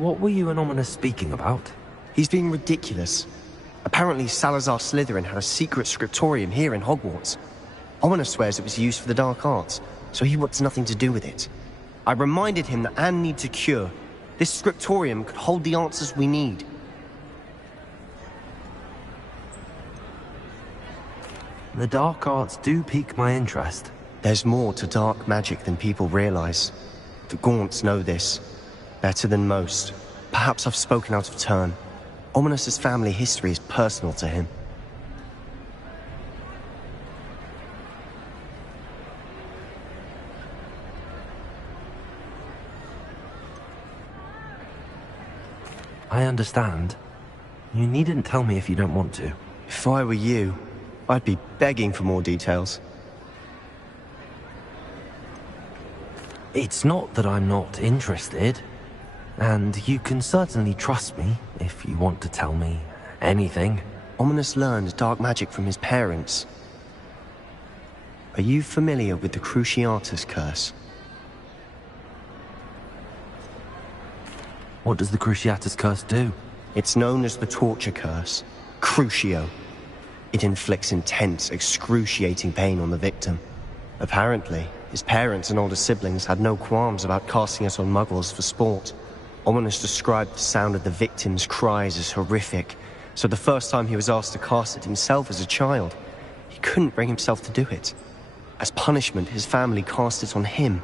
What were you and Ominous speaking about? He's being ridiculous. Apparently Salazar Slytherin had a secret scriptorium here in Hogwarts. Ominous swears it was used for the dark arts, so he wants nothing to do with it. I reminded him that Anne needs a cure. This scriptorium could hold the answers we need. The dark arts do pique my interest. There's more to dark magic than people realize. The Gaunts know this. Better than most. Perhaps I've spoken out of turn. Ominous's family history is personal to him. I understand. You needn't tell me if you don't want to. If I were you, I'd be begging for more details. It's not that I'm not interested. And you can certainly trust me if you want to tell me anything. Ominous learned dark magic from his parents. Are you familiar with the Cruciatus curse? What does the Cruciatus curse do? It's known as the torture curse. Crucio. It inflicts intense, excruciating pain on the victim. Apparently, his parents and older siblings had no qualms about casting it on muggles for sport. Ominous described the sound of the victim's cries as horrific, so the first time he was asked to cast it himself as a child, he couldn't bring himself to do it. As punishment, his family cast it on him.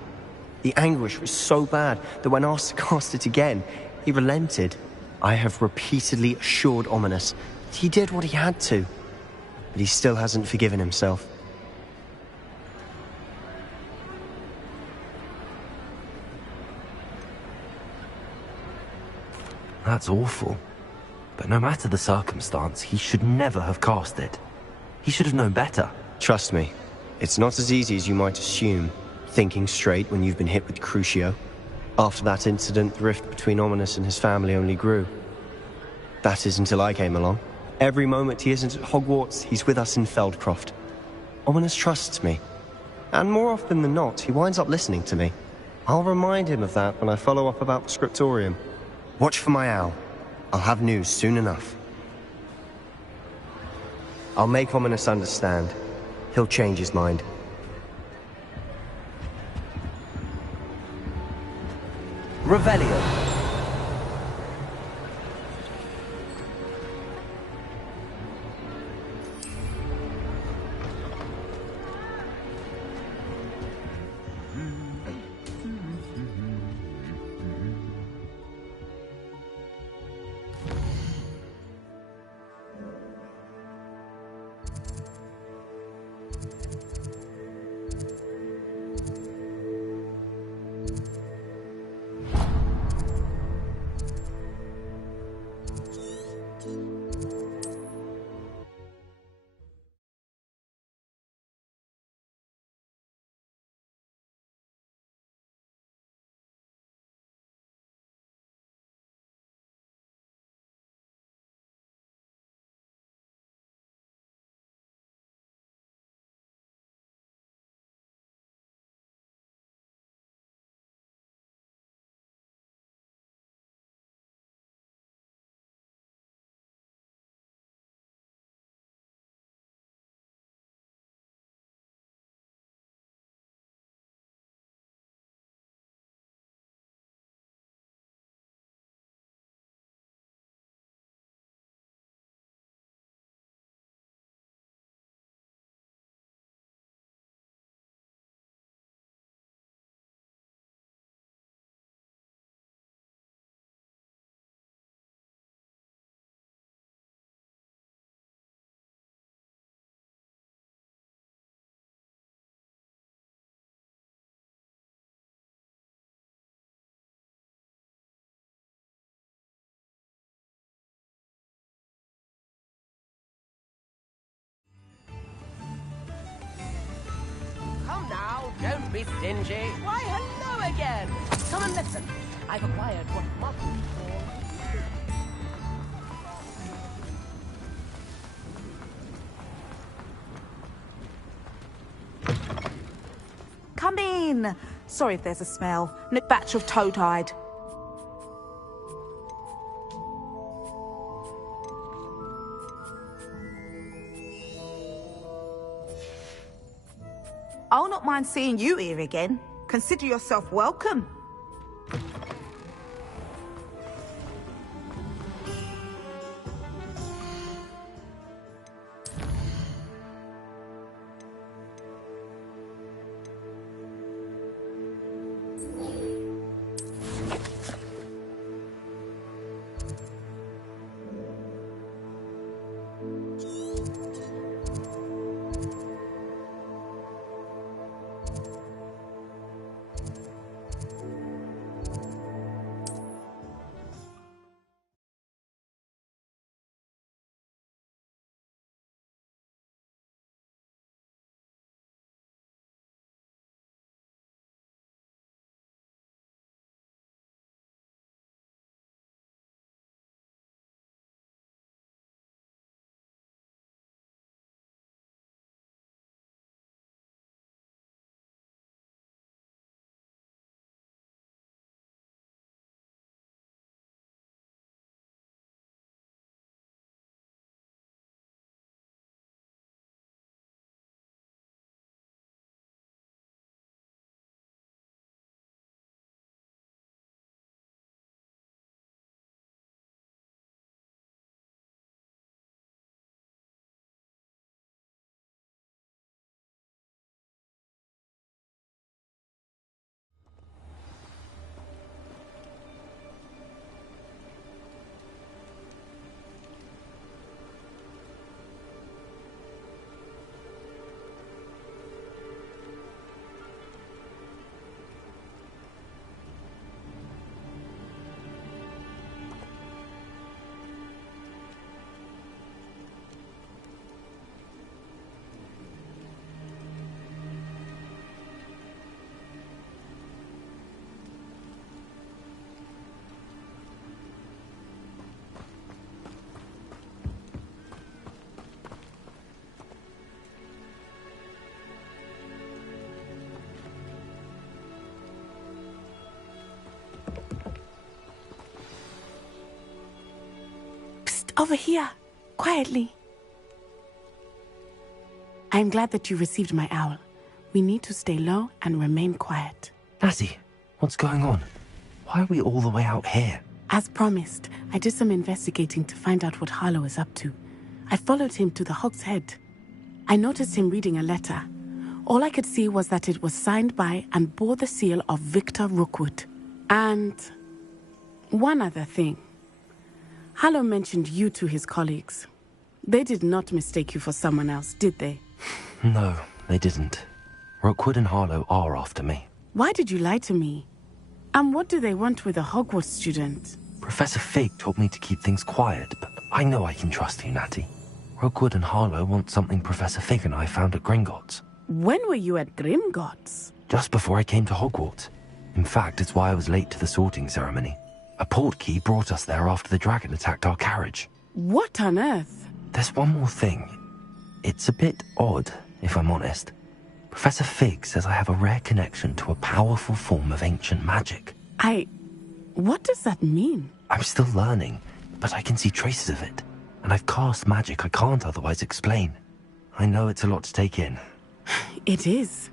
The anguish was so bad that when asked to cast it again, he relented. I have repeatedly assured Ominous that he did what he had to, but he still hasn't forgiven himself. That's awful. But no matter the circumstance, he should never have cast it. He should have known better. Trust me, it's not as easy as you might assume, thinking straight when you've been hit with Crucio. After that incident, the rift between Ominous and his family only grew. That is until I came along. Every moment he isn't at Hogwarts, he's with us in Feldcroft. Ominous trusts me. And more often than not, he winds up listening to me. I'll remind him of that when I follow up about the scriptorium. Watch for my owl. I'll have news soon enough. I'll make Ominous understand. He'll change his mind. Revelio. Come now, don't be stingy. Why, hello again. Come and listen. I've acquired what modern call... Come in. Sorry if there's a smell. Nick batch of toad hide. mind seeing you here again. Consider yourself welcome. Over here, quietly. I am glad that you received my owl. We need to stay low and remain quiet. Natty, what's going on? Why are we all the way out here? As promised, I did some investigating to find out what Harlow is up to. I followed him to the Hog's Head. I noticed him reading a letter. All I could see was that it was signed by and bore the seal of Victor Rookwood. And one other thing. Harlow mentioned you to his colleagues. They did not mistake you for someone else, did they? No, they didn't. Rookwood and Harlow are after me. Why did you lie to me? And what do they want with a Hogwarts student? Professor Fig told me to keep things quiet, but I know I can trust you, Natty. Rookwood and Harlow want something Professor Fig and I found at Gringotts. When were you at Gringotts? Just before I came to Hogwarts. In fact, it's why I was late to the sorting ceremony. A portkey brought us there after the dragon attacked our carriage. What on earth? There's one more thing. It's a bit odd, if I'm honest. Professor Fig says I have a rare connection to a powerful form of ancient magic. What does that mean? I'm still learning, but I can see traces of it. And I've cast magic I can't otherwise explain. I know it's a lot to take in. It is.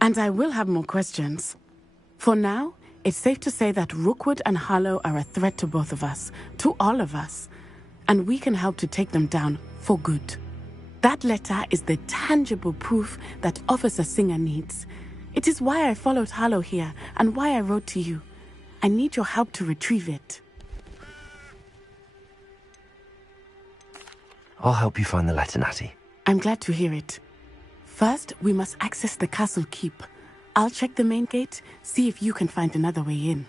And I will have more questions. For now, it's safe to say that Rookwood and Harlow are a threat to both of us, to all of us, and we can help to take them down for good. That letter is the tangible proof that Officer Singer needs. It is why I followed Harlow here and why I wrote to you. I need your help to retrieve it. I'll help you find the letter, Natty. I'm glad to hear it. First, we must access the castle keep. I'll check the main gate, see if you can find another way in.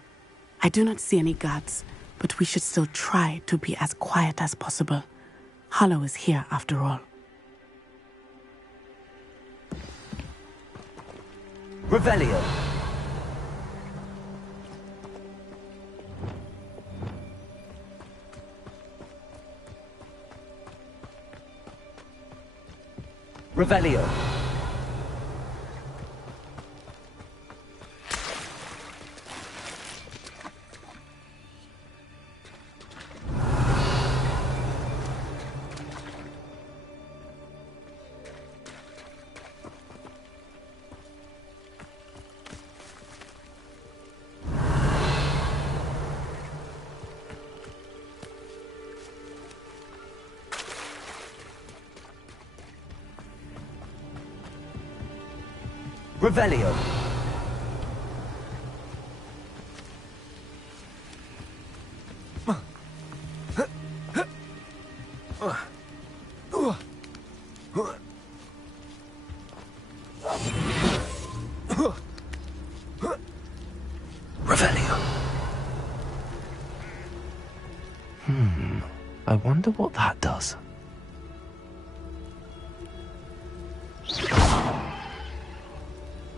I do not see any guards, but we should still try to be as quiet as possible. Harlow is here after all. Revelio. Revelio. Revelio. Revelio. I wonder what that does.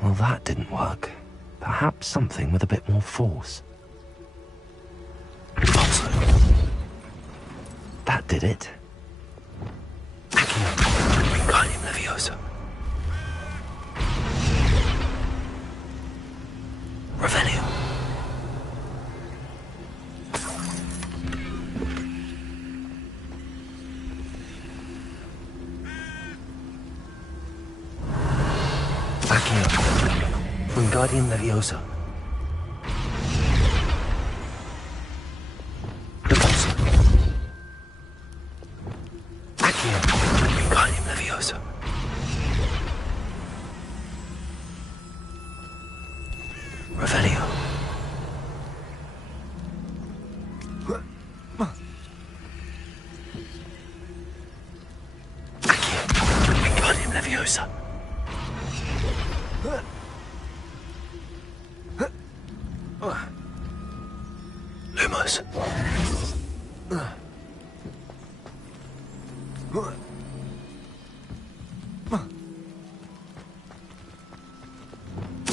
Well, that didn't work. Perhaps something with a bit more force. Also, that did it. Accio. Wingardium Leviosa. Revelio. Accio. Wingardium Leviosa. Repulsor. Accio. Wingardium Leviosa. Revelio. Accio. Wingardium Leviosa. Lumos.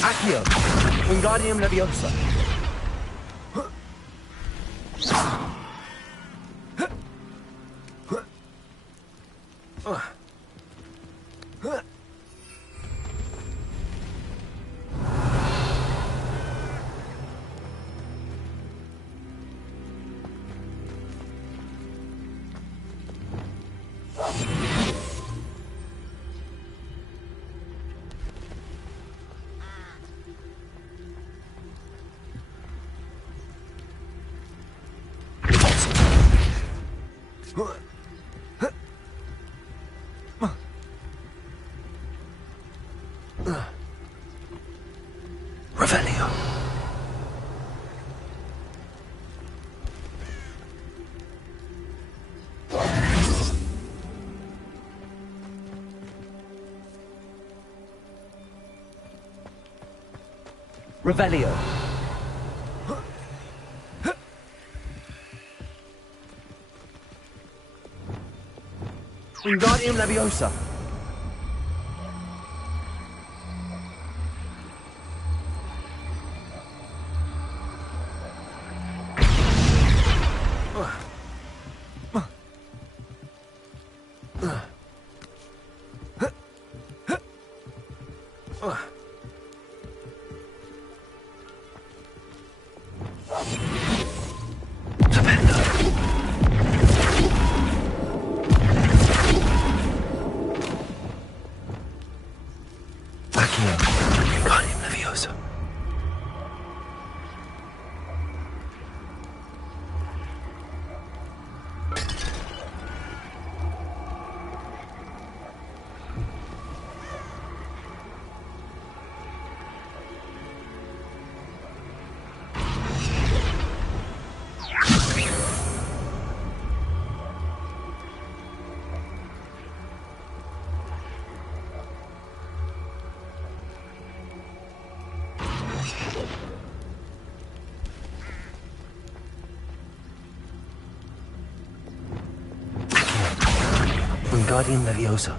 Accio. Wingardium Leviosa. Revelio. Revelio. Wingardium Leviosa. Accio. Wingardium Leviosa. Wingardium Leviosa.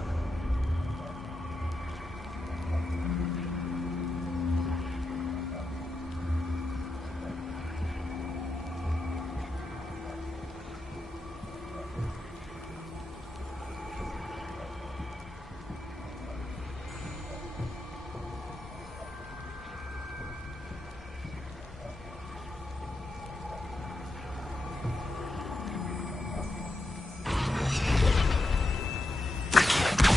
Accio.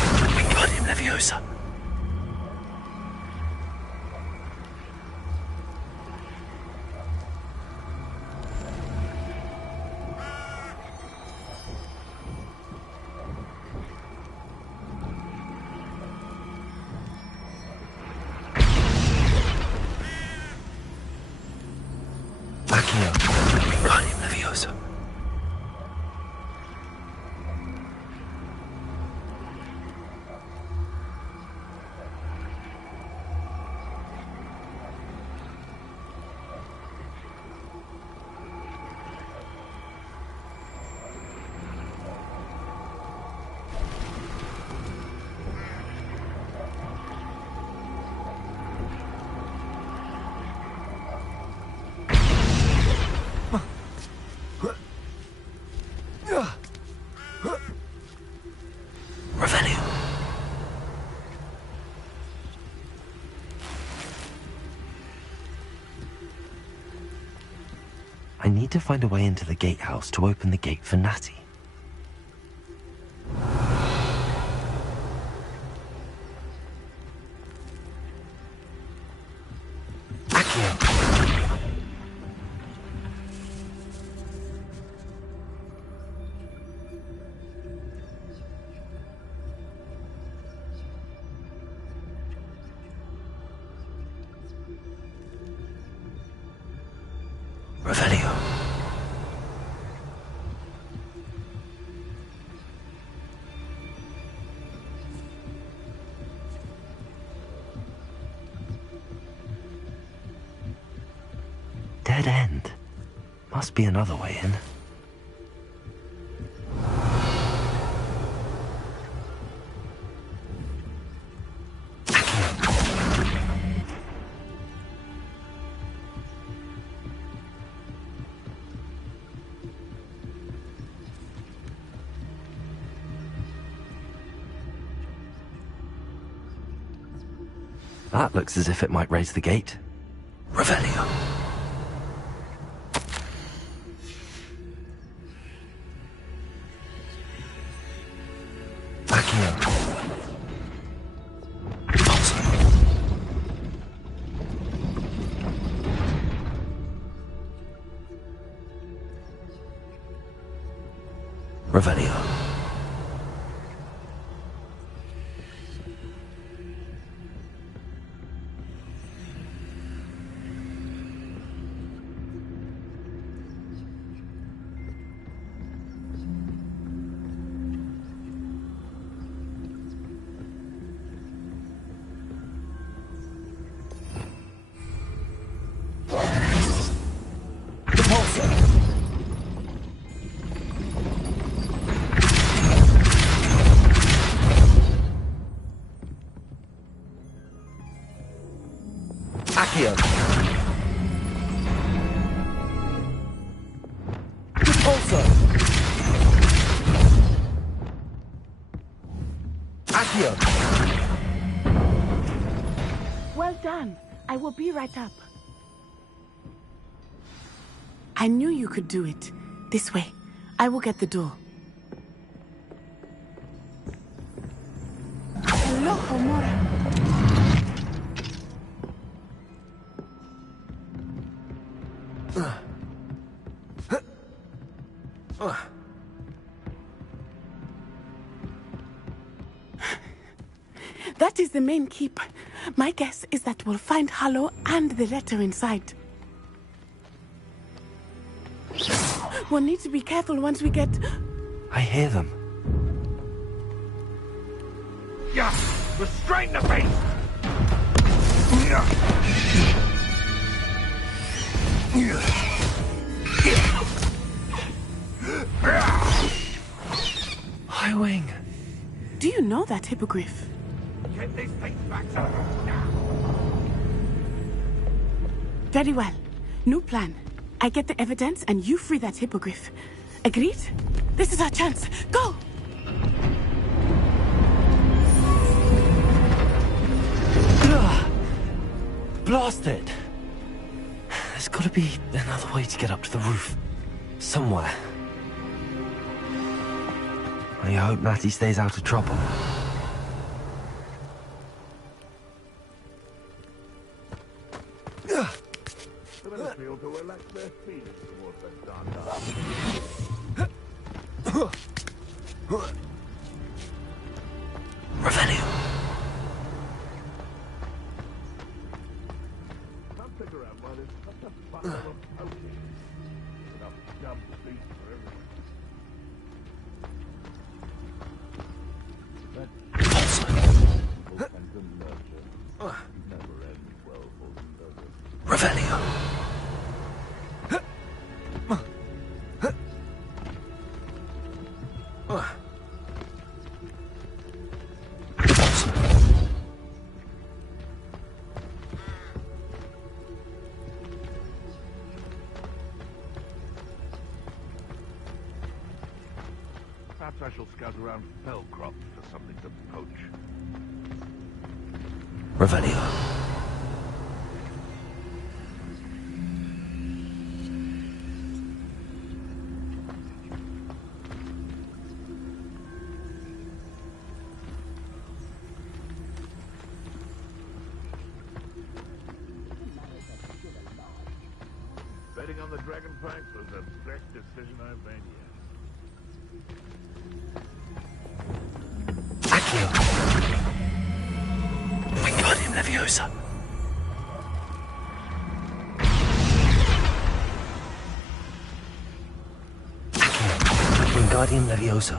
Accio. Wingardium Leviosa. Revelio. I need to find a way into the gatehouse to open the gate for Natty. Accio. Revelio. Dead end. Must be another way in. That looks as if it might raise the gate. Revelio. Accio. Revelio. Accio. Repulsor. Accio. Well done. I will be right up. I knew you could do it. This way. I will get the door. Hello, Homora. That is the main keep. My guess is that we'll find Hallow and the letter inside. We'll need to be careful once we get... I hear them. Yeah! Restrain the beast! High Wing. Do you know that hippogriff? Get these things back to now! Very well. New plan. I get the evidence and you free that hippogriff. Agreed? This is our chance. Go! Blasted! There's gotta be another way to get up to the roof. Somewhere. I hope Natty stays out of trouble. Feel to relax their feelings towards the dark. Revelio. Stick around while there's such a bundle of poking. Enough dumb beats for everyone. Never ends well for them, does it? Revelio. Perhaps I shall scout around Fellcroft for something to poach. Revelio. Betting on the dragon fight was the best decision I've made yet. Accio. Wingardium Leviosa. Accio. Wingardium Leviosa.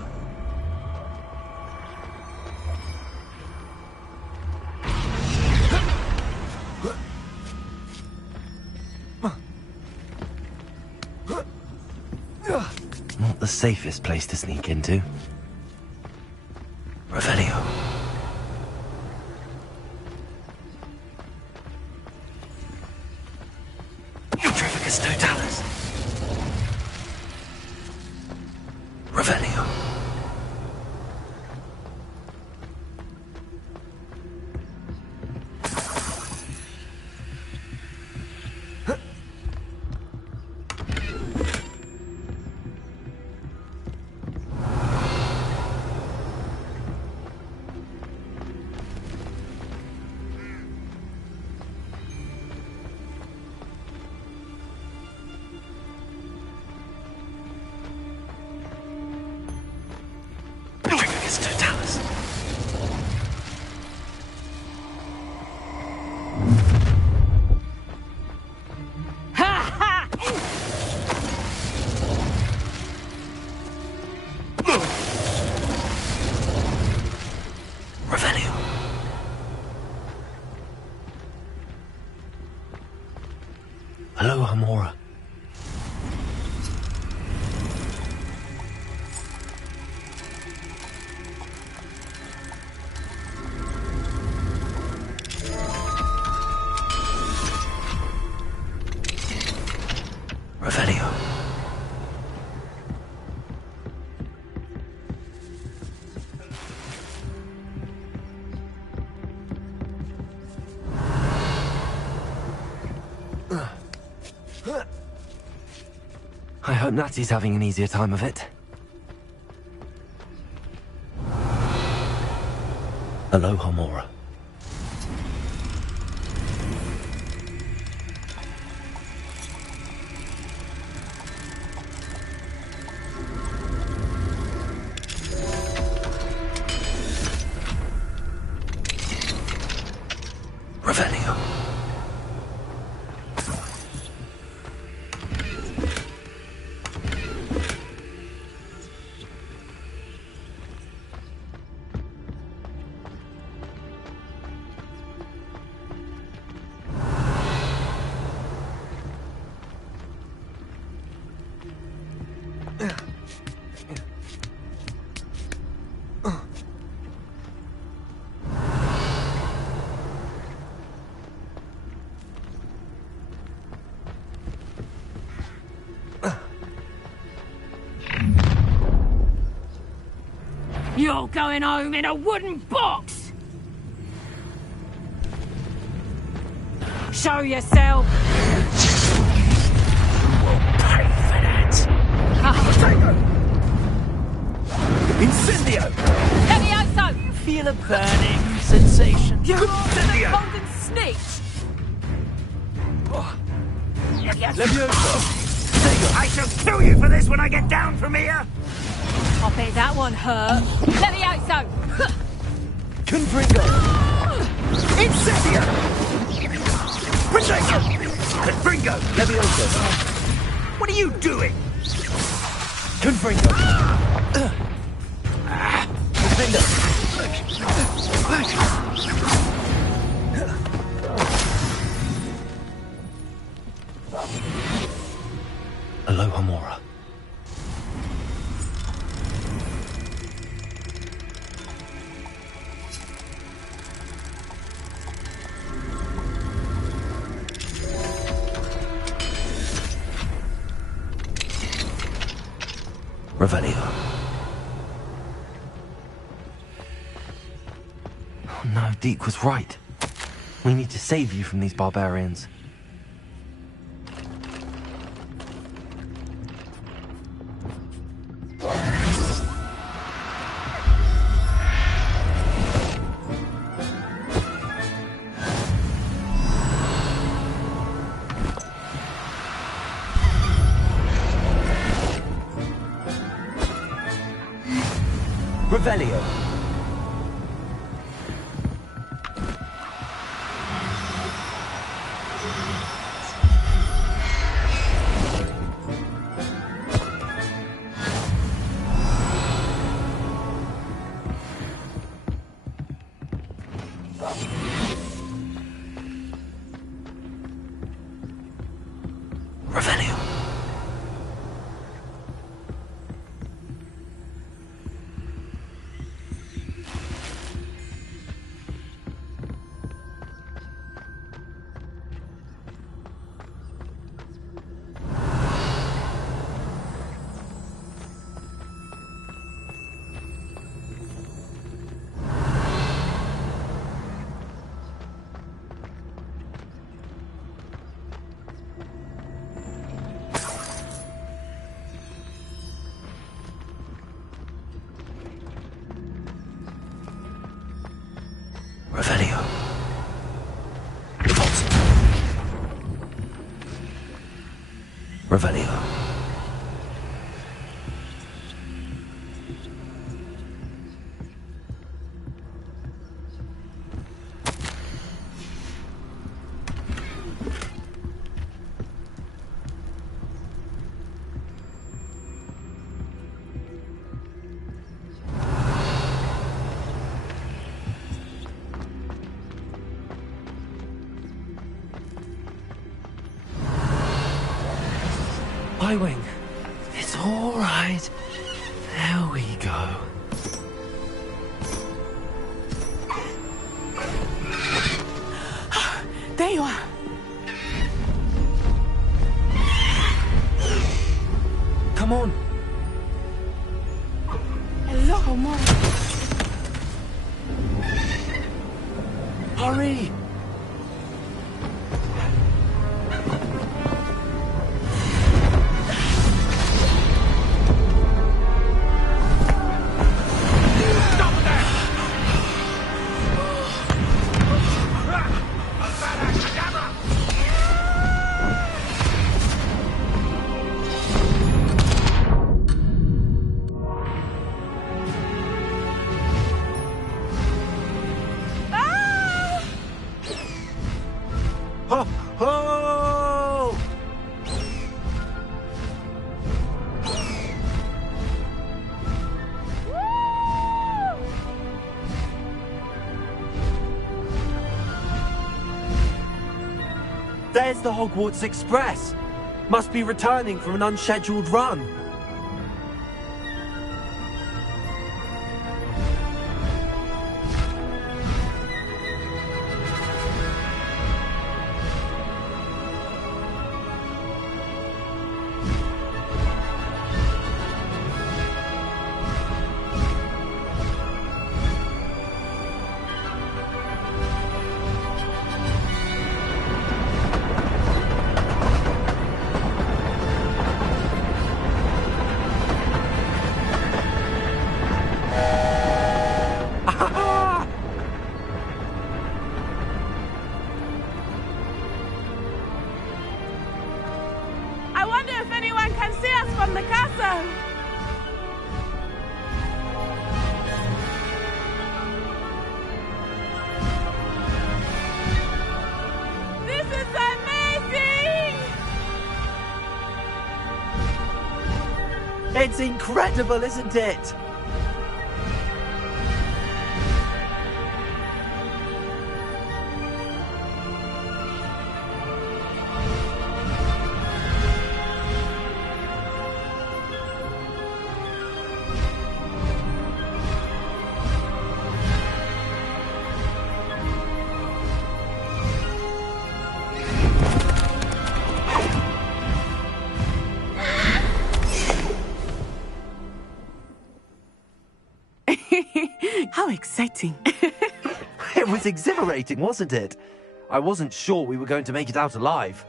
Not the safest place to sneak into. Revelio. Utrificus Totalis. Revelio. Utrificus Totalis. Revelio. Hello, Hamora. Revelio. I hope Natty's having an easier time of it. Hello, Hamora. Revelio. You're going home in a wooden box! Show yourself! Pay for that. Incendio! Levioso! Feel a burning sensation. Incendio! Golden snitch! Leviosa! I shall kill you for this when I get down from here! I bet that one hurt. Levioso! Confringo! Incendio! Protect Confringo! Leviosa. What are you doing? Confringo. Confringo. Aloha Mora. Revelio. Oh no, Deke was right. We need to save you from these barbarians. Revelio. Revelio. Revelio. Revelio. Wing. It's all right. There we go. There you are. Come on. Hello, Mora. Hurry. Ho, ho! There's the Hogwarts Express. Must be returning from an unscheduled run. I wonder if anyone can see us from the castle. This is amazing! It's incredible, isn't it? How exciting. It was exhilarating, wasn't it? I wasn't sure we were going to make it out alive.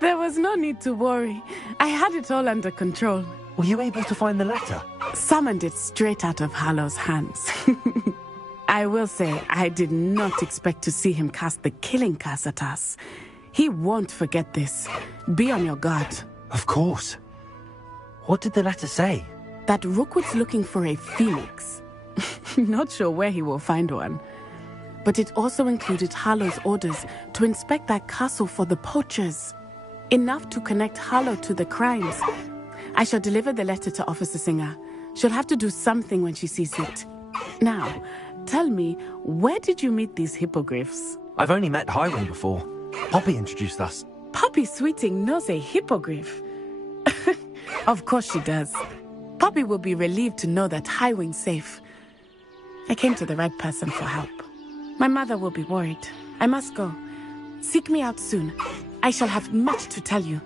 There was no need to worry. I had it all under control. Were you able to find the letter? Summoned it straight out of Hallow's hands. I will say, I did not expect to see him cast the killing curse at us. He won't forget this. Be on your guard. Of course. What did the letter say? That Rookwood's looking for a phoenix. Not sure where he will find one. But it also included Harlow's orders to inspect that castle for the poachers. Enough to connect Harlow to the crimes. I shall deliver the letter to Officer Singer. She'll have to do something when she sees it. Now, tell me, where did you meet these hippogriffs? I've only met Highwing before. Poppy introduced us. Poppy Sweeting knows a hippogriff. Of course she does. Poppy will be relieved to know that Highwing's safe. I came to the right person for help. My mother will be worried. I must go. Seek me out soon. I shall have much to tell you.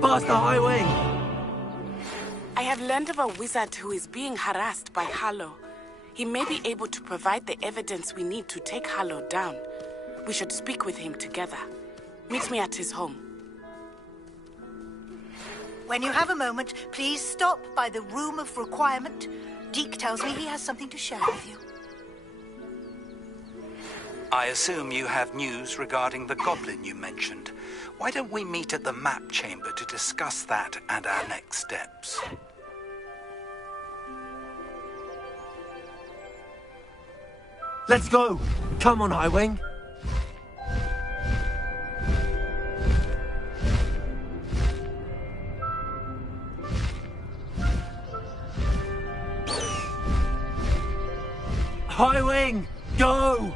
Master Highwing! I have learned of a wizard who is being harassed by Harlow. He may be able to provide the evidence we need to take Harlow down. We should speak with him together. Meet me at his home. When you have a moment, please stop by the Room of Requirement. Deke tells me he has something to share with you. I assume you have news regarding the goblin you mentioned. Why don't we meet at the map chamber to discuss that and our next steps? Let's go! Come on, Highwing! Highwing! Go!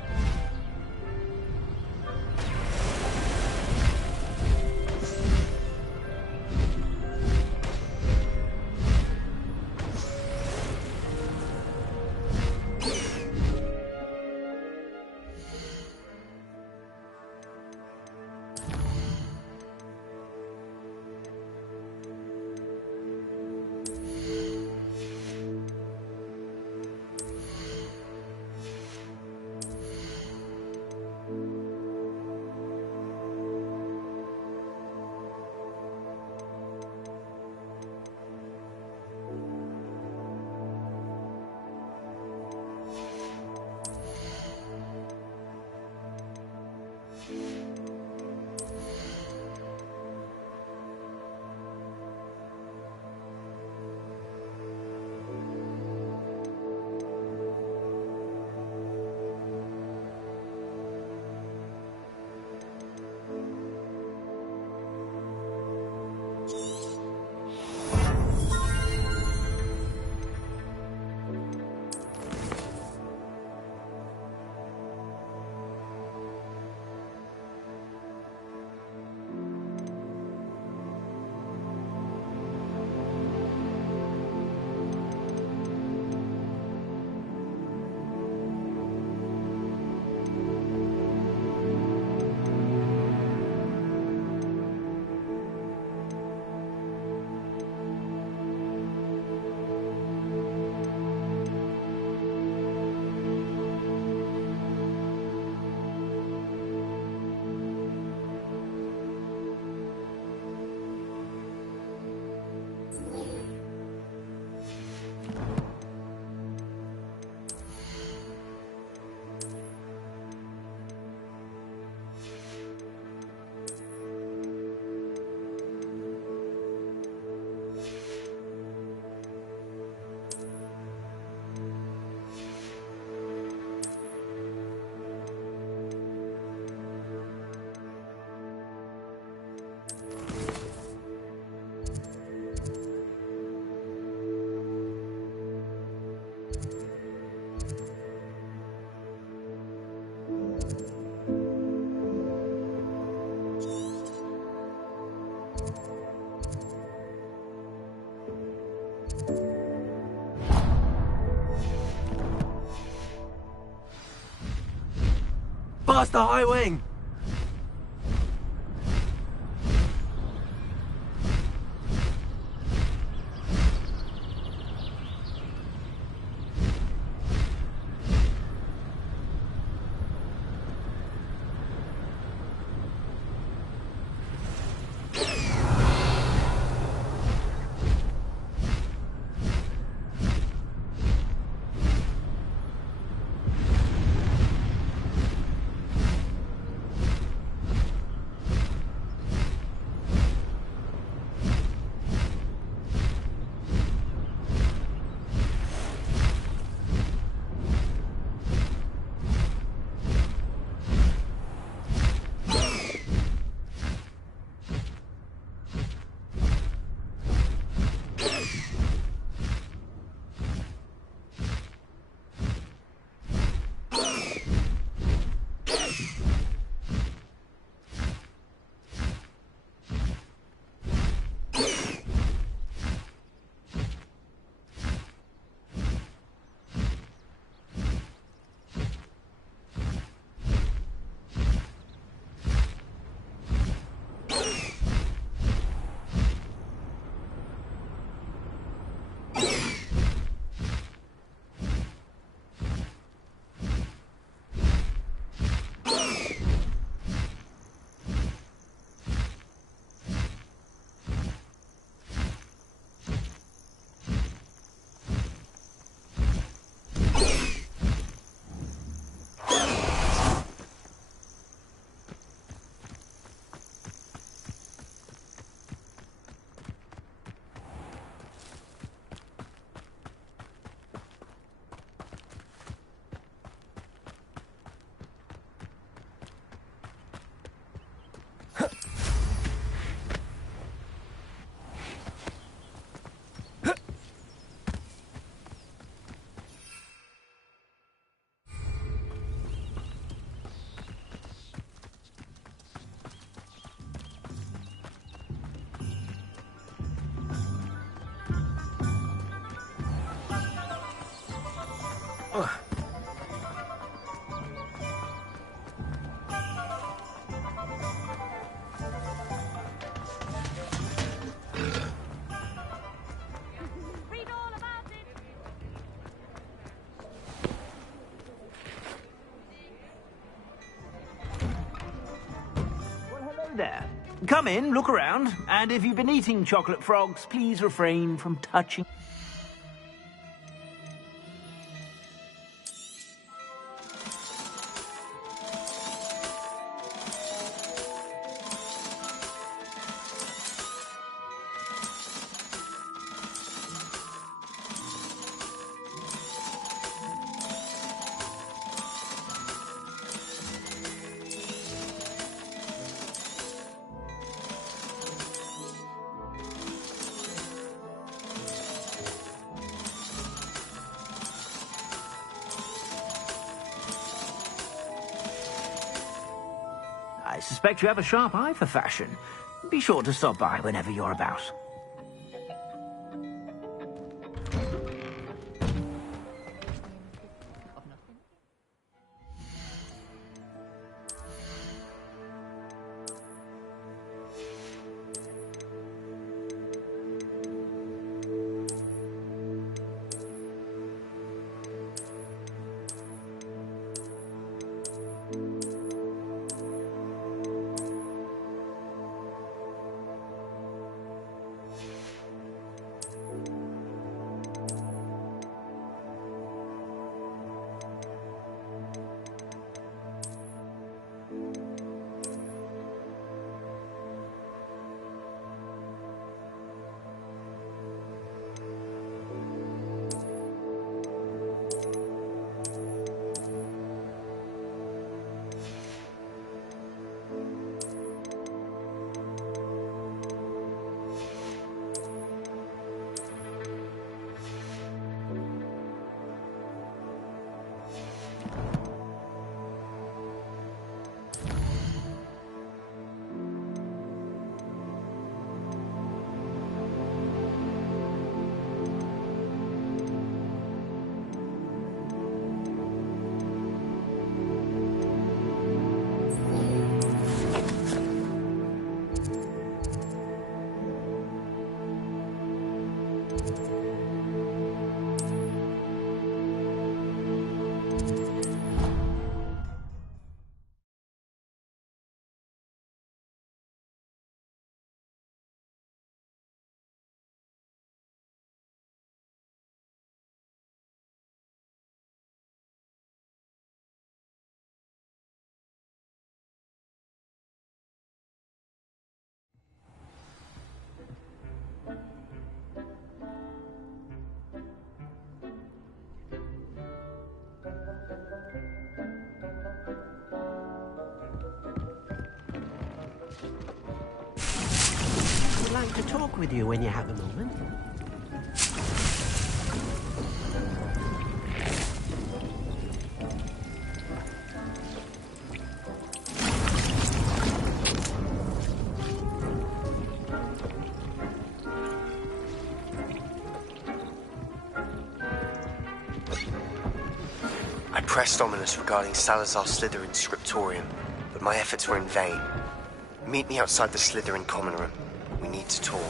Faster, High Wing! There. Come in, look around, and if you've been eating chocolate frogs, please refrain from touching. I suspect you have a sharp eye for fashion. Be sure to stop by whenever you're about. like to talk with you when you have a moment. I pressed Ominous regarding Salazar Slytherin's scriptorium, but my efforts were in vain. Meet me outside the Slytherin common room. We need to talk.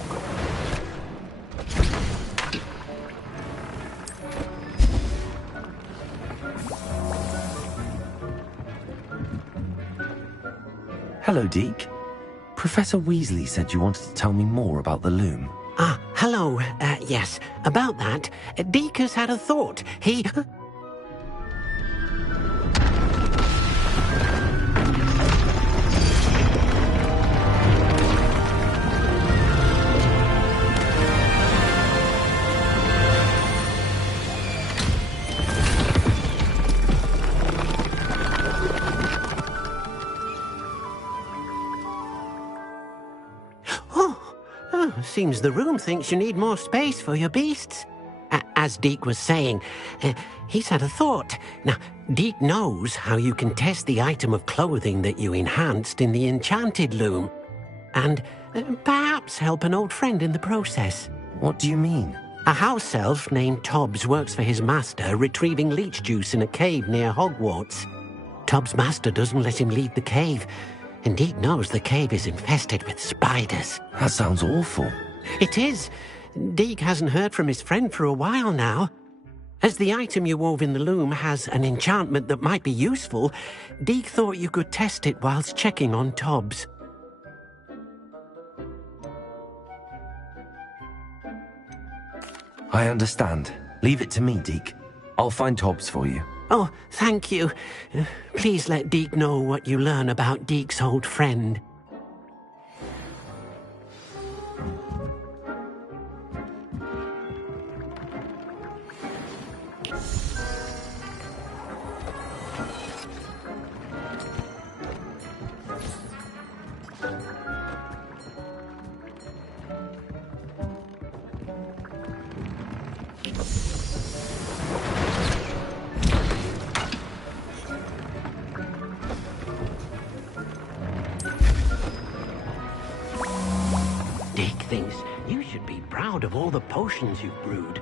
Hello, Deke. Professor Weasley said you wanted to tell me more about the loom. Ah, hello. Yes, about that, Deke has had a thought. He... Seems the room thinks you need more space for your beasts. As Deke was saying, he's had a thought. Now, Deke knows how you can test the item of clothing that you enhanced in the enchanted loom. And perhaps help an old friend in the process. What do you mean? A house elf named Tobbs works for his master retrieving leech juice in a cave near Hogwarts. Tobbs' master doesn't let him leave the cave. And Deke knows the cave is infested with spiders. That sounds awful. It is. Deke hasn't heard from his friend for a while now. As the item you wove in the loom has an enchantment that might be useful, Deke thought you could test it whilst checking on Tobbs. I understand. Leave it to me, Deke. I'll find Tobbs for you. Oh, thank you. Please let Deke know what you learn about Deke's old friend. Deke thinks you should be proud of all the potions you've brewed.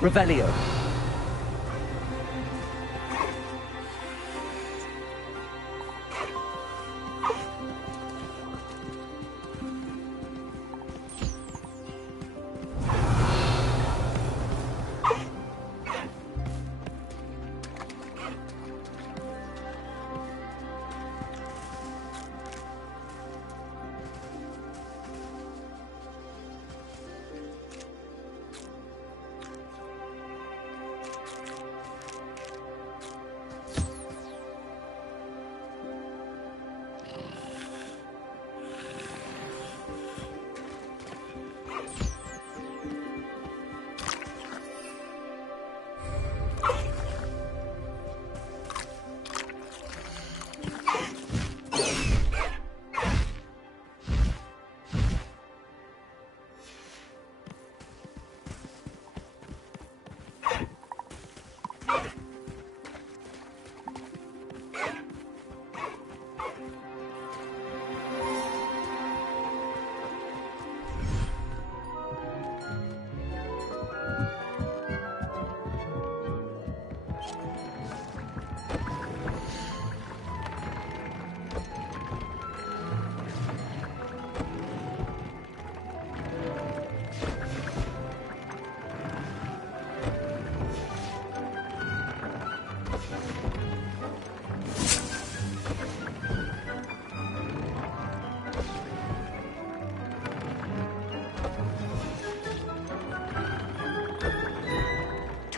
Revelio.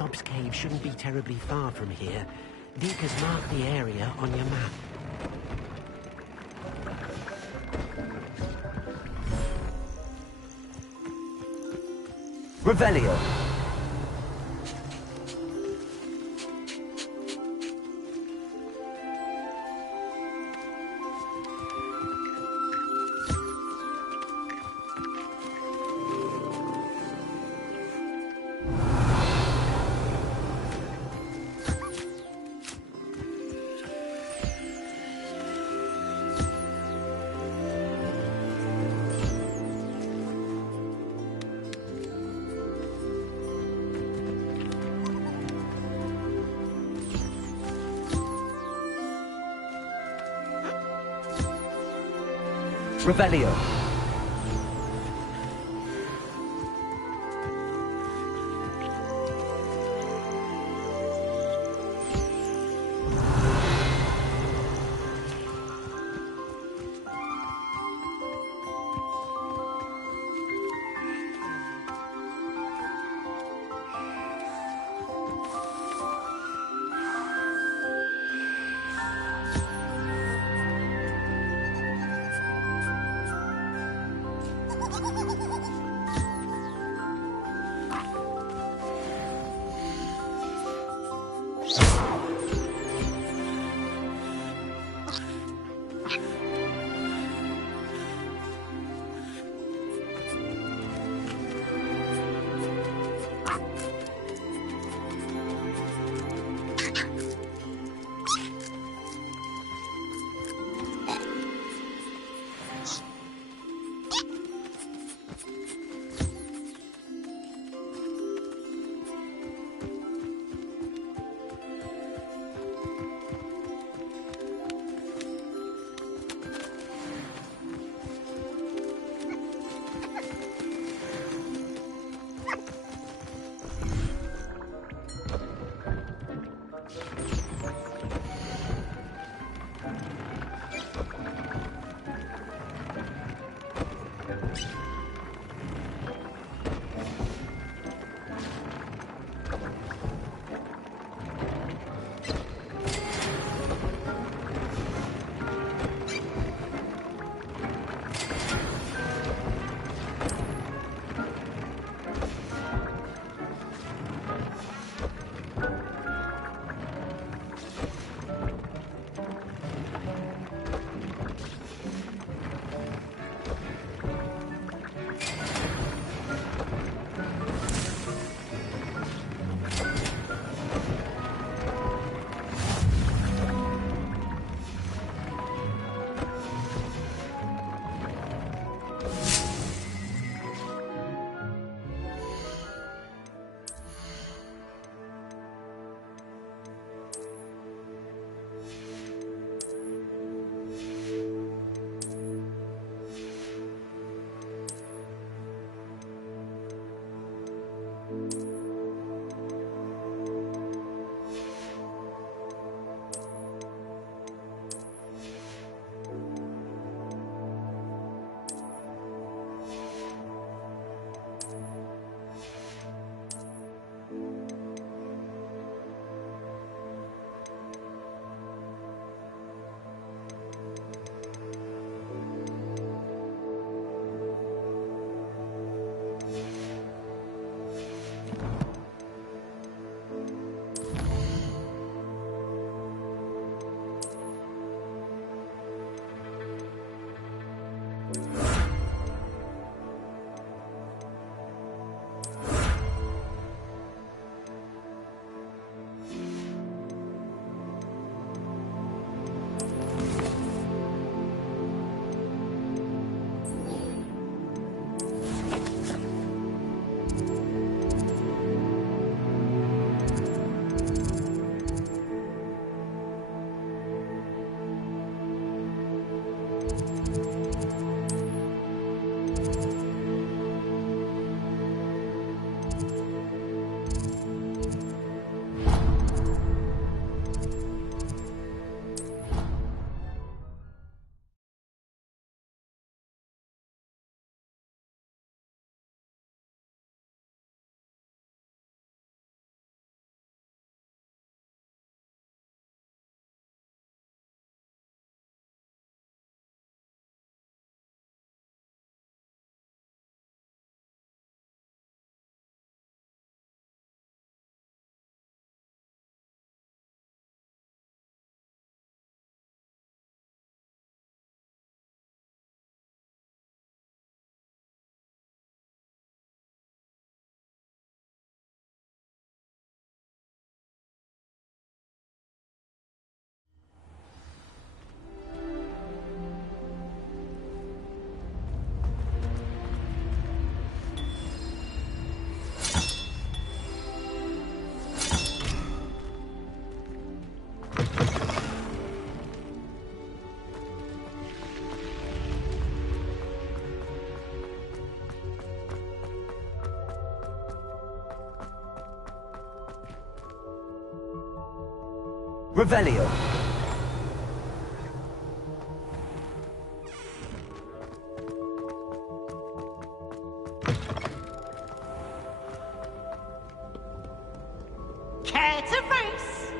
Tobbs Cave shouldn't be terribly far from here. Deke has marked the area on your map. Revelio. Revelio. Revelio. Care to race?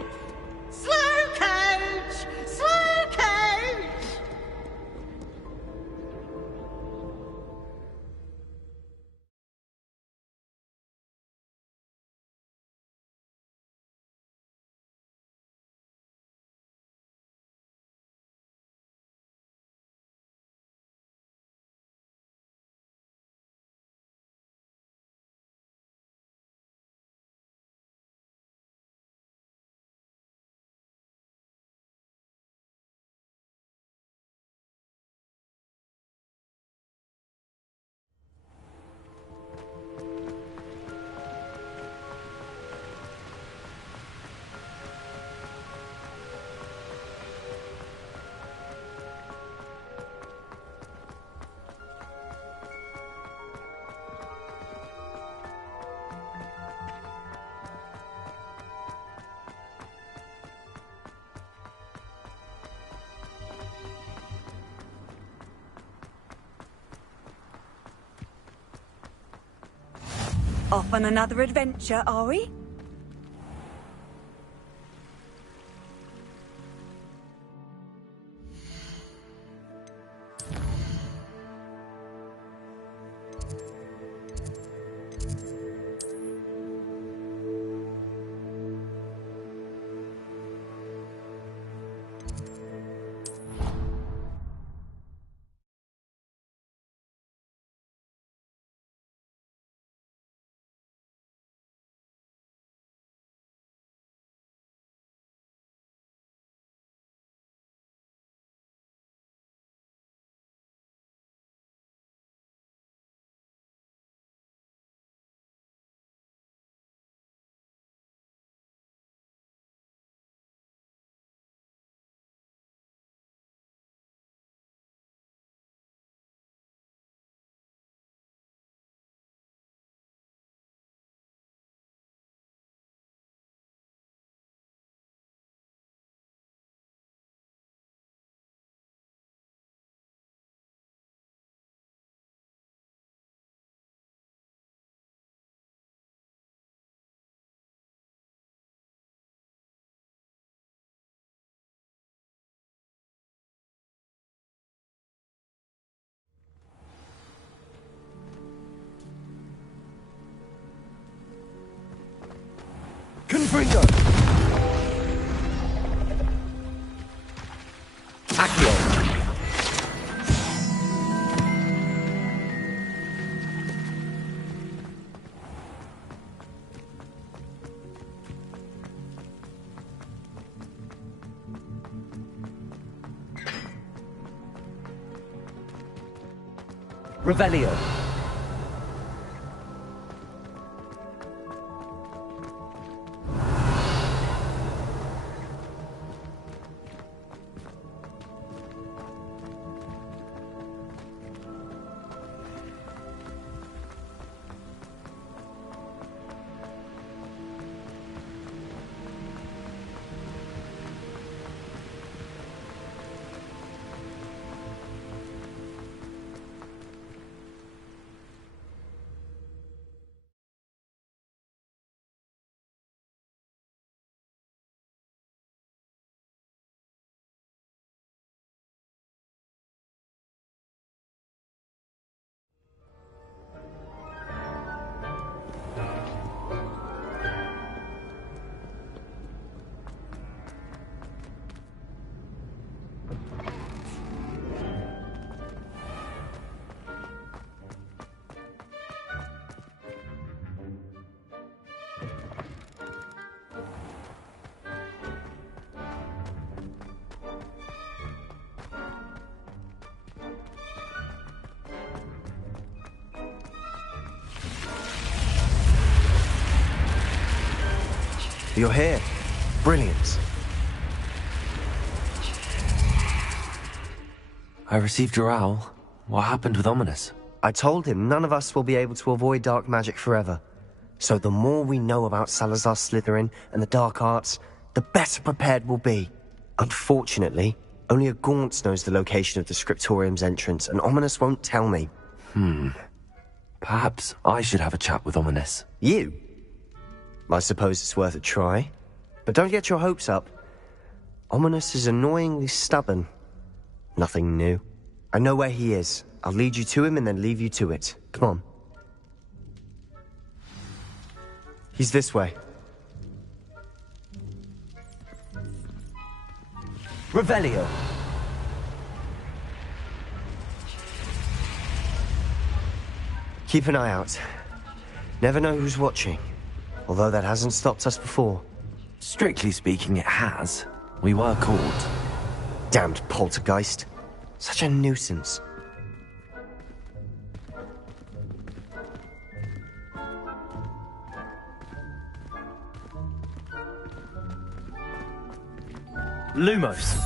Slow coach! Slow coach! Off on another adventure, are we? Confringo! Accio! Revelio. You're here. Brilliant. I received your owl. What happened with Ominous? I told him none of us will be able to avoid dark magic forever. So the more we know about Salazar Slytherin and the dark arts, the better prepared we'll be. Unfortunately, only a Gaunt knows the location of the Scriptorium's entrance, and Ominous won't tell me. Perhaps I should have a chat with Ominous. You? I suppose it's worth a try. But don't get your hopes up. Ominous is annoyingly stubborn. Nothing new. I know where he is. I'll lead you to him and then leave you to it. Come on. He's this way. Revelio. Keep an eye out. Never know who's watching. Although that hasn't stopped us before. Strictly speaking, it has. We were caught. Damned poltergeist. Such a nuisance. Lumos.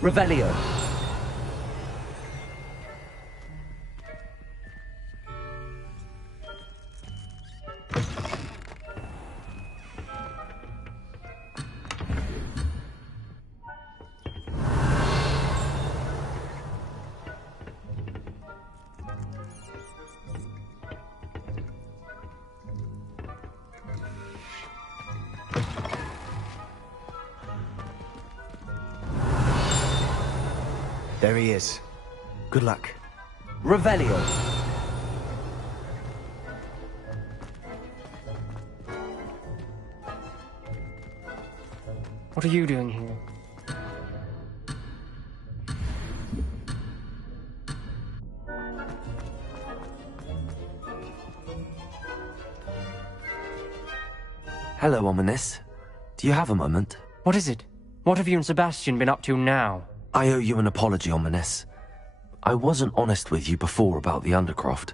Revelio. There he is. Good luck. Revelio. What are you doing here? Hello, Ominous. Do you have a moment? What is it? What have you and Sebastian been up to now? I owe you an apology, Ominous. I wasn't honest with you before about the Undercroft.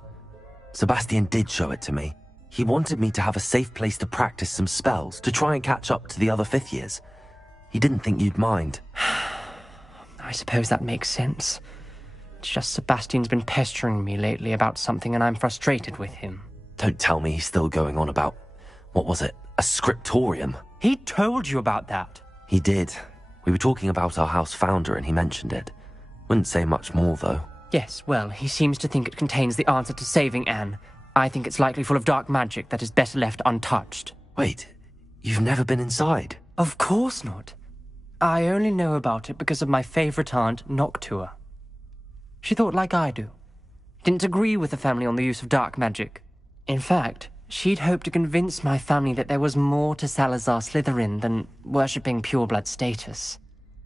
Sebastian did show it to me. He wanted me to have a safe place to practice some spells, to try and catch up to the other fifth years. He didn't think you'd mind. I suppose that makes sense. It's just Sebastian's been pestering me lately about something and I'm frustrated with him. Don't tell me he's still going on about, what was it, a scriptorium? He told you about that. He did. We were talking about our house founder and he mentioned it. Wouldn't say much more, though. Yes, well, he seems to think it contains the answer to saving Anne. I think it's likely full of dark magic that is better left untouched. Wait, you've never been inside? Of course not. I only know about it because of my favorite aunt, Noctua. She thought like I do. Didn't agree with the family on the use of dark magic. In fact, she'd hoped to convince my family that there was more to Salazar Slytherin than worshipping pureblood status.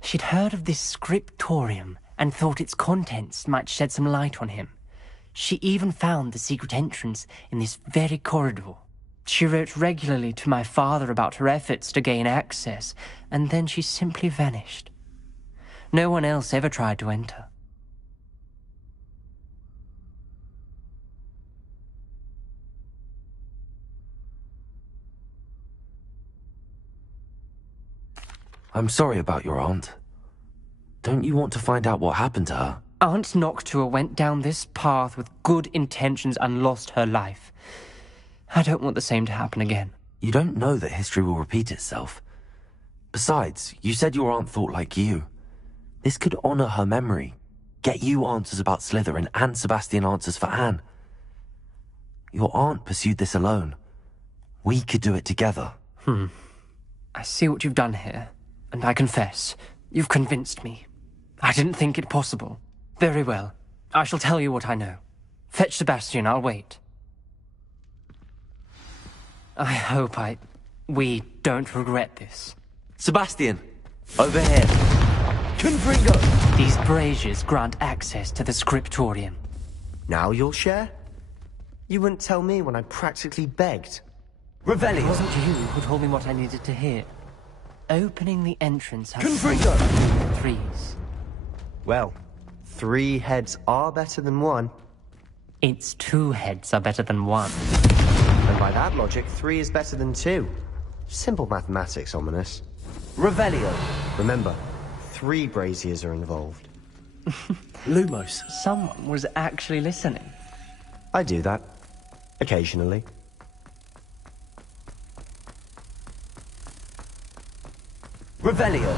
She'd heard of this scriptorium and thought its contents might shed some light on him. She even found the secret entrance in this very corridor. She wrote regularly to my father about her efforts to gain access, and then she simply vanished. No one else ever tried to enter. I'm sorry about your aunt. Don't you want to find out what happened to her? Aunt Noctua went down this path with good intentions and lost her life. I don't want the same to happen again. You don't know that history will repeat itself. Besides, you said your aunt thought like you. This could honor her memory, get you answers about Slytherin and Sebastian answers for Anne. Your aunt pursued this alone. We could do it together. I see what you've done here, and I confess, you've convinced me. I didn't think it possible. Very well. I shall tell you what I know. Fetch Sebastian, I'll wait. I hope we don't regret this. Sebastian! Over here! Confringo! These braziers grant access to the scriptorium. Now you'll share? You wouldn't tell me when I practically begged. Revelio! It wasn't you who told me what I needed to hear. Opening the entrance has Confringo! threes. Well, 3 heads are better than 1. Its 2 heads are better than 1. And by that logic, 3 is better than 2. Simple mathematics, Ominous. Revelio! Remember, 3 braziers are involved. Lumos. Someone was actually listening. I do that. Occasionally. Revelio!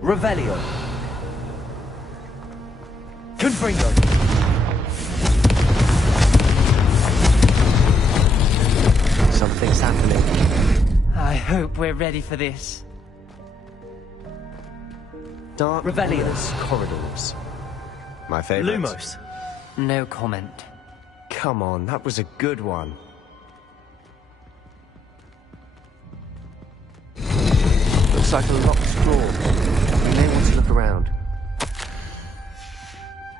Revelio! Confringo! Something's happening. I hope we're ready for this. Dark Revelio. ominous corridors. My favorite. Lumos! No comment. Come on, that was a good one. Looks like a locked door. You may want to look around.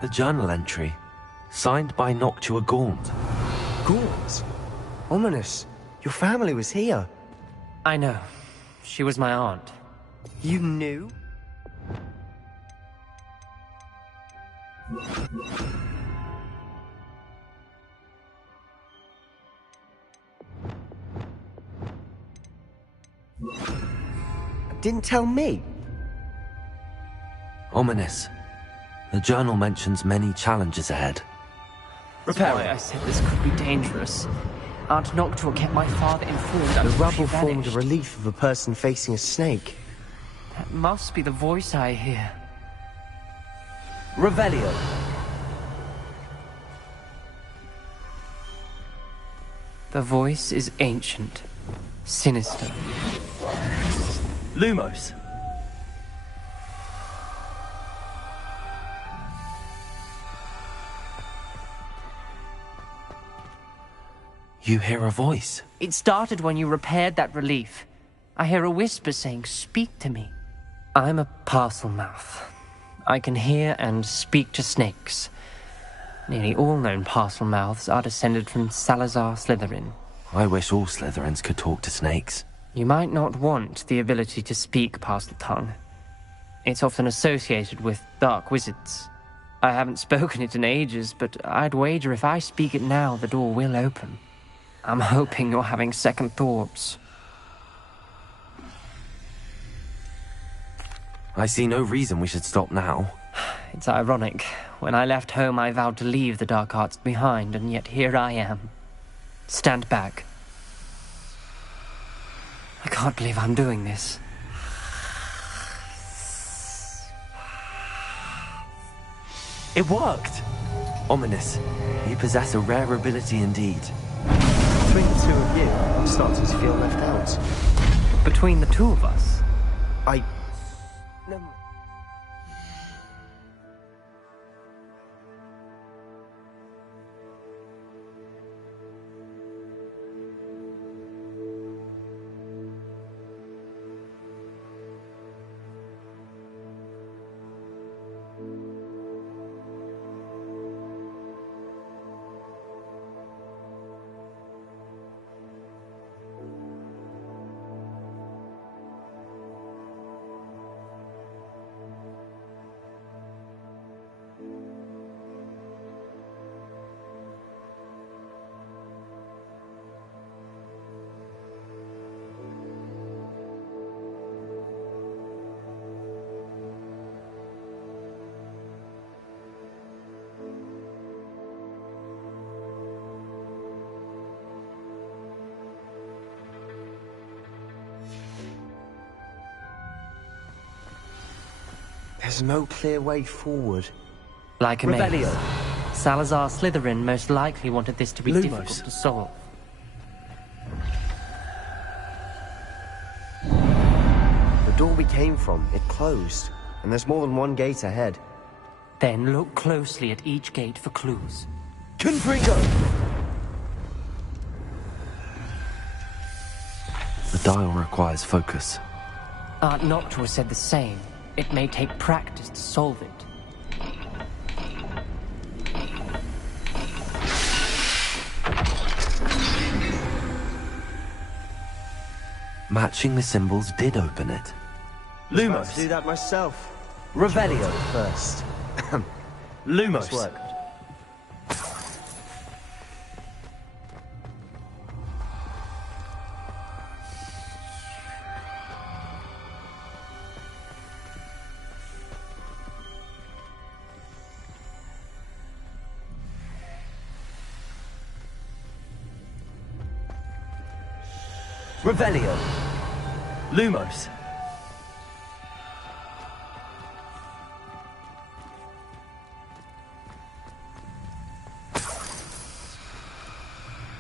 The journal entry. Signed by Noctua Gaunt. Gaunt? Ominous. Your family was here. I know. She was my aunt. You knew? Didn't tell me. Ominous. The journal mentions many challenges ahead. That's why I said this could be dangerous. Aunt Noctua kept my father informed The before she rubble formed a vanished. relief of a person facing a snake. That must be the voice I hear. Revelio! The voice is ancient, sinister. Lumos! You hear a voice. It started when you repaired that relief. I hear a whisper saying, "Speak to me." I'm a parcel mouth. I can hear and speak to snakes. Nearly all known parcel mouths are descended from Salazar Slytherin. I wish all Slytherins could talk to snakes. You might not want the ability to speak parcel tongue. It's often associated with dark wizards. I haven't spoken it in ages, but I'd wager if I speak it now, the door will open. I'm hoping you're having second thoughts. I see no reason we should stop now. It's ironic. When I left home, I vowed to leave the dark arts behind, and yet here I am. Stand back. I can't believe I'm doing this. It worked! Ominous. You possess a rare ability indeed. Between the 2 of you, I'm starting to feel left out. Between the 2 of us? No. There's no clear way forward. Like a maze. Revelio. Salazar Slytherin most likely wanted this to be Lumos. difficult to solve. The door we came from, it closed. And there's more than one gate ahead. Then look closely at each gate for clues. Confringo! The dial requires focus. Aunt Noctua said the same. It may take practice to solve it. Matching the symbols did open it. Lumos. Let's do that myself. Revelio. First. Lumos. Nice work. Revelio. Lumos.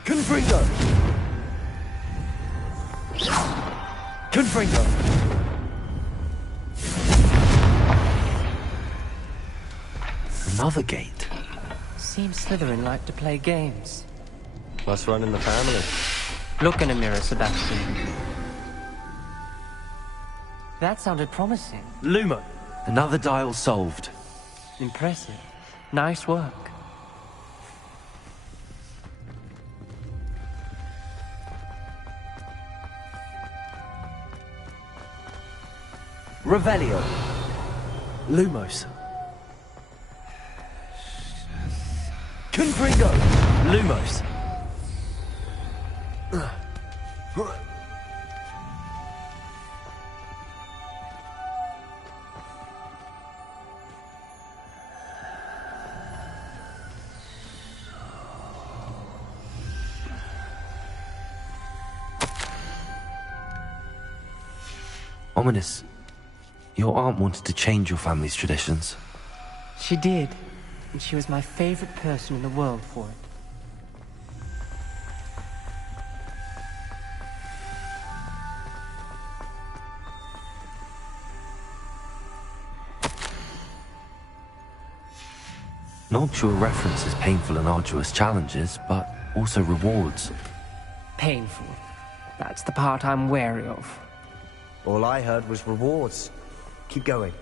Confringo. Confringo. Another gate. Seems Slytherin like to play games. Must run in the family. Look in a mirror, Sebastian. That sounded promising. Lumo. Another dial solved. Impressive. Nice work. Revelio. Lumos. Confringo. Lumos. Ominous. Your aunt wanted to change your family's traditions. She did. And she was my favorite person in the world for it. Noctua references painful and arduous challenges, but also rewards. Painful. That's the part I'm wary of. All I heard was rewards. Keep going.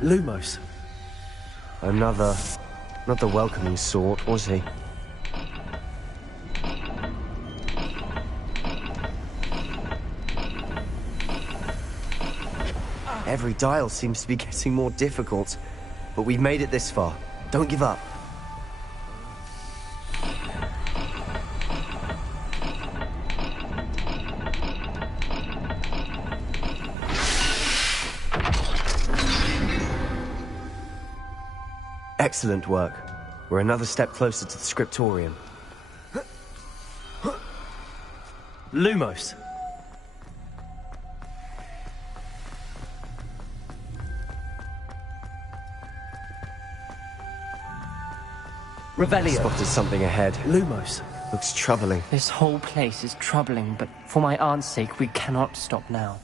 Lumos. Another... not the welcoming sort, was he? Every dial seems to be getting more difficult. But we've made it this far. Don't give up. Excellent work. We're another step closer to the scriptorium. Lumos. Revelio. Spotted something ahead. Lumos. Looks troubling. This whole place is troubling, but for my aunt's sake, we cannot stop now.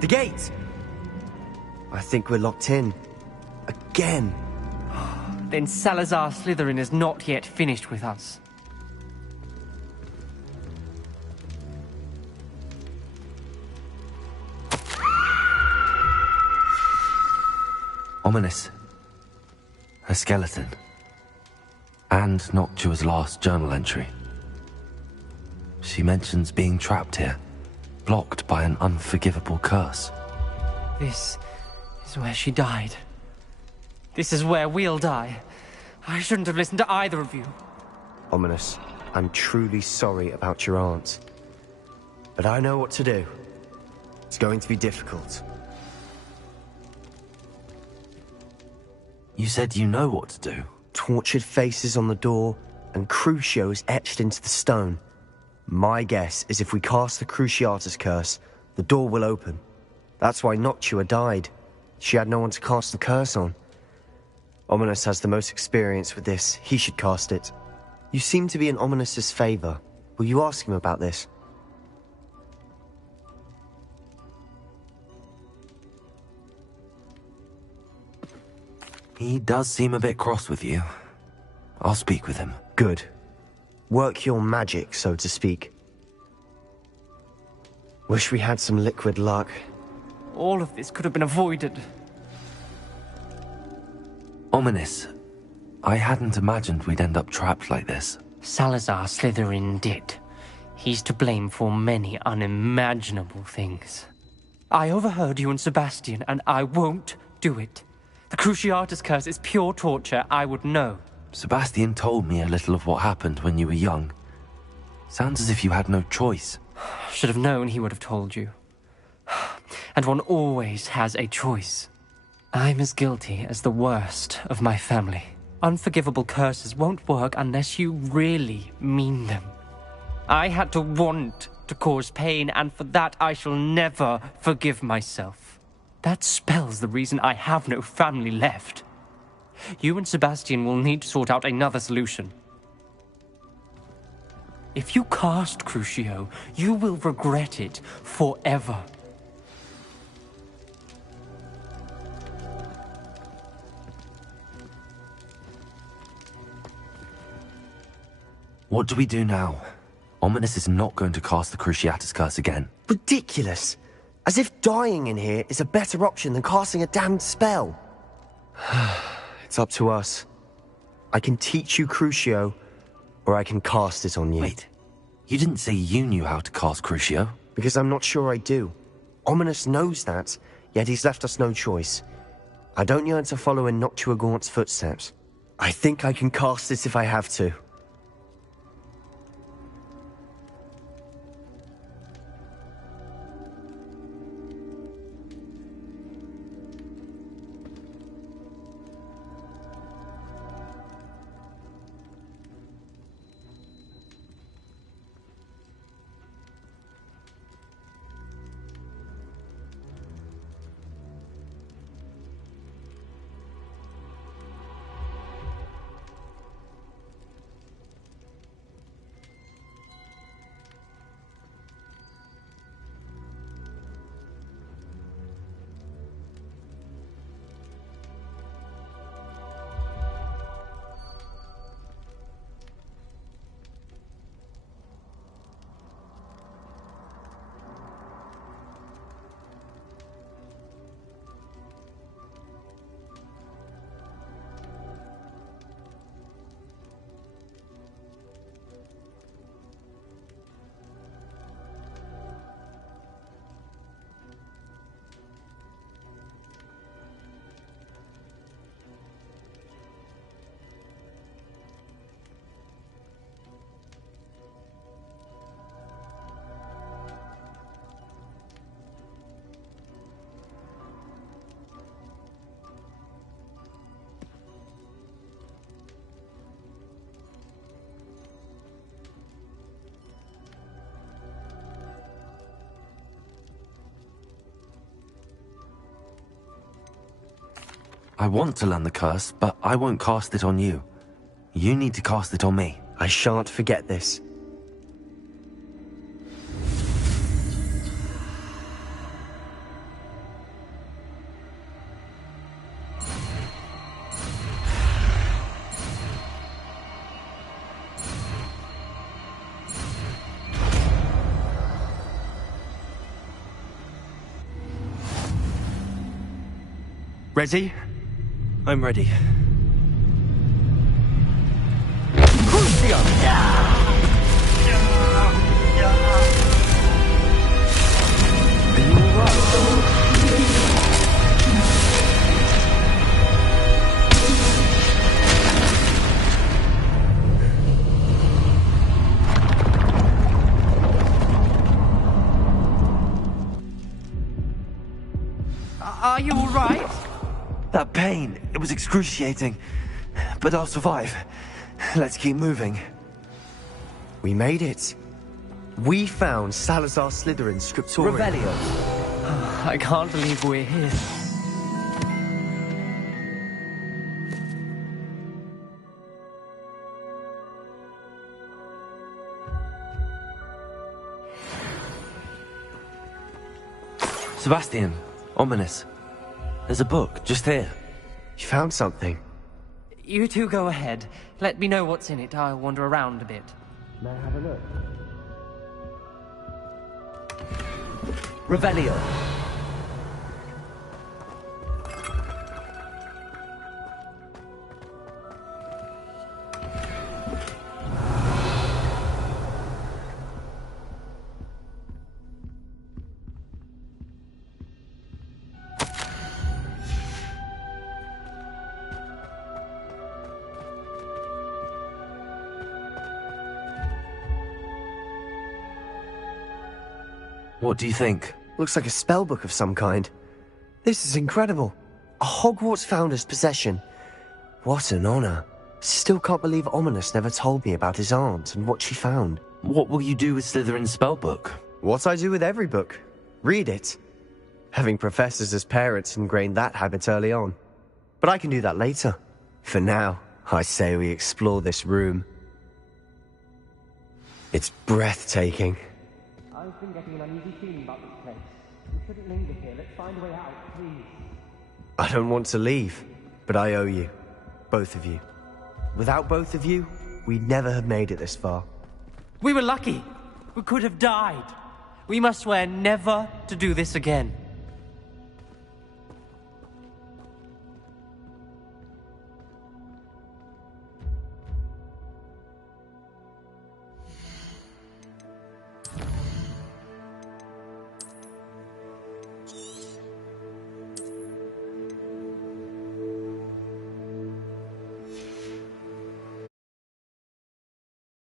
The gate! I think we're locked in. Again. Then Salazar Slytherin is not yet finished with us. Ominous. A skeleton. And Noctua's last journal entry. She mentions being trapped here, blocked by an unforgivable curse. This is where she died. This is where we'll die. I shouldn't have listened to either of you. Ominous, I'm truly sorry about your aunt. But I know what to do. It's going to be difficult. You said you know what to do. Tortured faces on the door, and Crucio is etched into the stone. My guess is if we cast the Cruciatus curse, the door will open. That's why Noctua died. She had no one to cast the curse on. Ominous has the most experience with this. He should cast it. You seem to be in Ominous's favor. Will you ask him about this? He does seem a bit cross with you. I'll speak with him. Good. Work your magic, so to speak. Wish we had some liquid luck. All of this could have been avoided. Ominous. I hadn't imagined we'd end up trapped like this. Salazar Slytherin did. He's to blame for many unimaginable things. I overheard you and Sebastian, and I won't do it. The Cruciatus curse is pure torture, I would know. Sebastian told me a little of what happened when you were young. Sounds as if you had no choice. Should have known he would have told you. And one always has a choice. I'm as guilty as the worst of my family. Unforgivable curses won't work unless you really mean them. I had to want to cause pain, and for that I shall never forgive myself. That spells the reason I have no family left. You and Sebastian will need to sort out another solution. If you cast Crucio, you will regret it forever. What do we do now? Ominous is not going to cast the Cruciatus curse again. Ridiculous! As if dying in here is a better option than casting a damned spell. It's up to us. I can teach you Crucio, or I can cast it on you. Wait, you didn't say you knew how to cast Crucio? Because I'm not sure I do. Ominous knows that, yet he's left us no choice. I don't yearn to follow in Noctua Gaunt's footsteps. I think I can cast it if I have to. I want to learn the curse, but I won't cast it on you. You need to cast it on me. I shan't forget this. Ready? I'm ready. right? That pain, it was excruciating. But I'll survive. Let's keep moving. We made it. We found Salazar Slytherin's scriptorium. Revelio. I can't believe we're here. Sebastian, ominous. There's a book, just here. You found something? You two go ahead. Let me know what's in it. I'll wander around a bit. May I have a look? Revelio. What do you think? Looks like a spellbook of some kind. This is incredible. A Hogwarts founder's possession. What an honor. Still can't believe Ominous never told me about his aunt and what she found. What will you do with Slytherin's spellbook? What I do with every book. Read it. Having professors as parents ingrained that habit early on. But I can do that later. For now, I say we explore this room. It's breathtaking. I've been getting an uneasy feeling about this place. We shouldn't linger here. Let's find a way out, please. I don't want to leave, but I owe you. Both of you. Without both of you, we'd never have made it this far. We were lucky. We could have died. We must swear never to do this again.